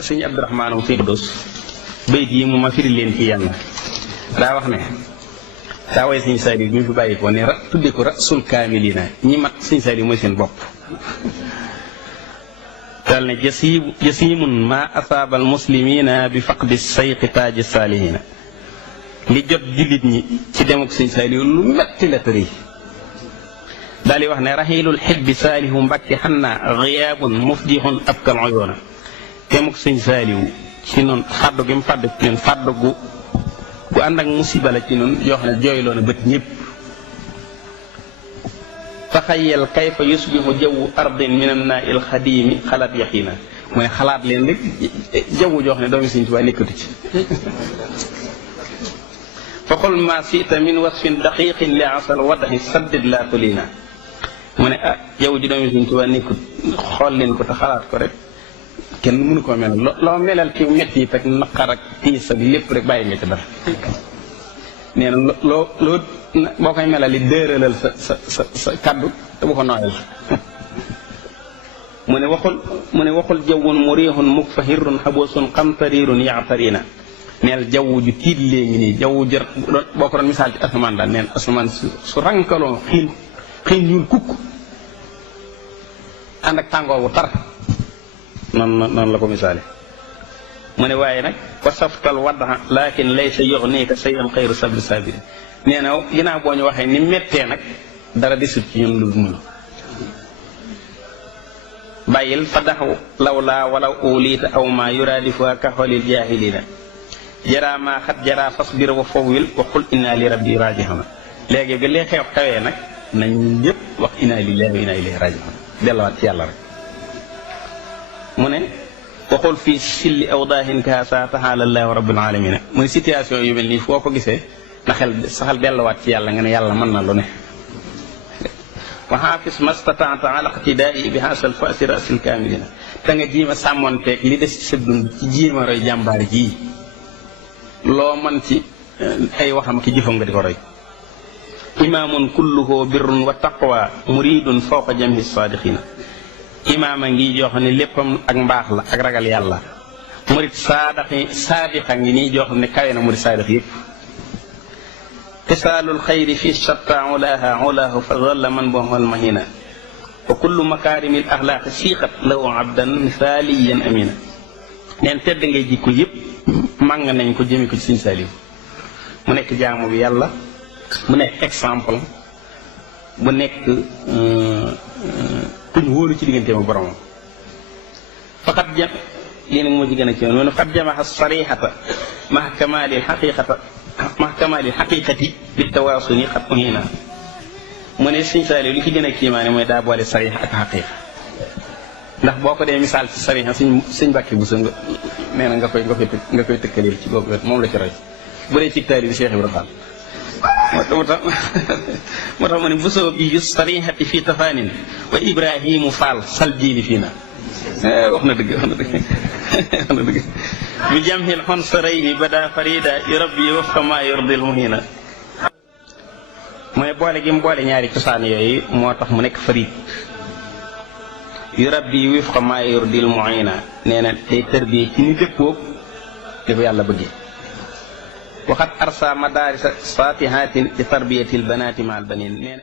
sëñ Abdourahmaan mu fi dos bayit yi mu ma firi leen ci yenn daa wax ne daa way sëñ Saaliw bi mu fi bàyyi ko ne tudde ko rasul kaamilina ñi mat sëñ Saaliw mooy seen bopp dal ne jasimun ma asaabal muslimina bi faqdi sayqi taaji saalihina li jot jullit ñi ci demuk sëñ Saaliw lu metti la tëri daal di wax ne raxiilul xibbi saalihu mbakki xannaa xiyaabun mufdixun abkal oyoona demuk sëñ Saaliw ci noonu fàddu gi mu fàddu ci ñun fàddu gu ànd ak musiba la ci ñun yoo xam ne jooyloo na bët ñëpp taxayal kayfa yusbihu jawwu ardin min an naa il xadiimi xalaat yaxiina mooy xalaat leen rek jawwu joo xam ne doomi sëñ Tuubaa nekkatu ci fa qul ma sita min wasfin daqiqin li asal wadaxi saddid laa tulina mu ne jaww ji doomi sëñ Tuubaa nekkut xool leen ko te xalaat ko rek kenn mënu koo melal loo melal ci metti yi teg naqar ak tiis ak lépp rek bàyyi nga ci dara nee na loo boo koy melal li dëralal sa kaddu te bu ko nooyal mu ne waxul jawwun murihun mukfahirun xabosun qamtarirun yaxtarina neel jaww ju tiit léegi nii jaww ju boo ko doon misaal ci asamaan daal neen asamaan su rankaloo xiin ñuul kukk ànd ak tàngoor wu tar noonu la ko misaale mu ne waaye nag wasaftal wadda lakin laysa yuxnika shay'an xayru sabri sabiri nee na ginnaaw boo ñu waxee ni mettee nag dara desut ci ñun lu muñ bàyyil fa daxu lawlaa walaw uliita aw ma yuraadifuha ka xolil jaahilina jaraa maa xat jaraa fasbir wa fawwil wa qul inna li rabbi raji'un léegi bi lee xew xewee nag nañ ñëpp wax inna lillahi wa inna ilayhi raji'un delluwaat ci yàlla rek mu ne waxul fii silli awdaahin kaasa taxaala allahu rabbul alamina mu ne situation yu mel nii foo ko gisee na saxal delluwaat ci yàlla nga ne yàlla mën na lu ne wa xaafis mastataata ala iqtidaai bi haasal faasi rasil kaamilina da nga jiima sàmmonteeg li des ci sa dund ci jiima roy jàmbaar jii loo man ci ay waxam ki jëfam nga di ko roy imaamun kulluhu birrun wa taqwa muridun fawqa jamhi saadiqina imaama ngi joo xam ne léppam ak mbaax la ak ragal yàlla murid saadiqa ngi nii joo xam ne kawe na murid saadiq yëpp tisaalul xayri fi shatta ulaahu fa zalla man boxal mahina wa kullu makaarimil axlaaqi siiqat lahu abdan misaaliyan amina neen tedd ngay jikko yëpp màng nañ ko jëme ko ci sëñ Saaliw mu nekk jaamu bi yàlla mu nekk exemple bu nekk kuñ wóolu ci digganteem ak boromam faqat jam lii nag moo ci gën a ci woon faqat jamaxa sarixata max kamaalil xaqiqati bi tawaasuni xat uhina mu ne sëñ Saaliw li ci gën a kiimaane mooy daa boole sarix ak xaqiqa ndax boo ko dee misaal ci sarixa sëñ Mbàkke Buso nee na nga koy tëkkaleel ci boobu moom la ci roy bu dee ci taalibi Cheikh Ibra Fall moo tax mu ne Buso bi yu sarixati fii tafaanin wa Ibrahimu Fall sal jiili fii na wax na dëgg bi jamhil xonsarayni bada farida yu rabbi wafqa ma yurdil muhina mooy boole gi mu boole ñaari cosaan yooyu moo tax mu nekk farid yu rabbi wifqa ma yurdil muhina nee na day tërbiye ci ni dëppoog di ko yàlla bëggee waxat arsa madaarisa saatihatin ci tarbiyatil banaati ma al banin nee na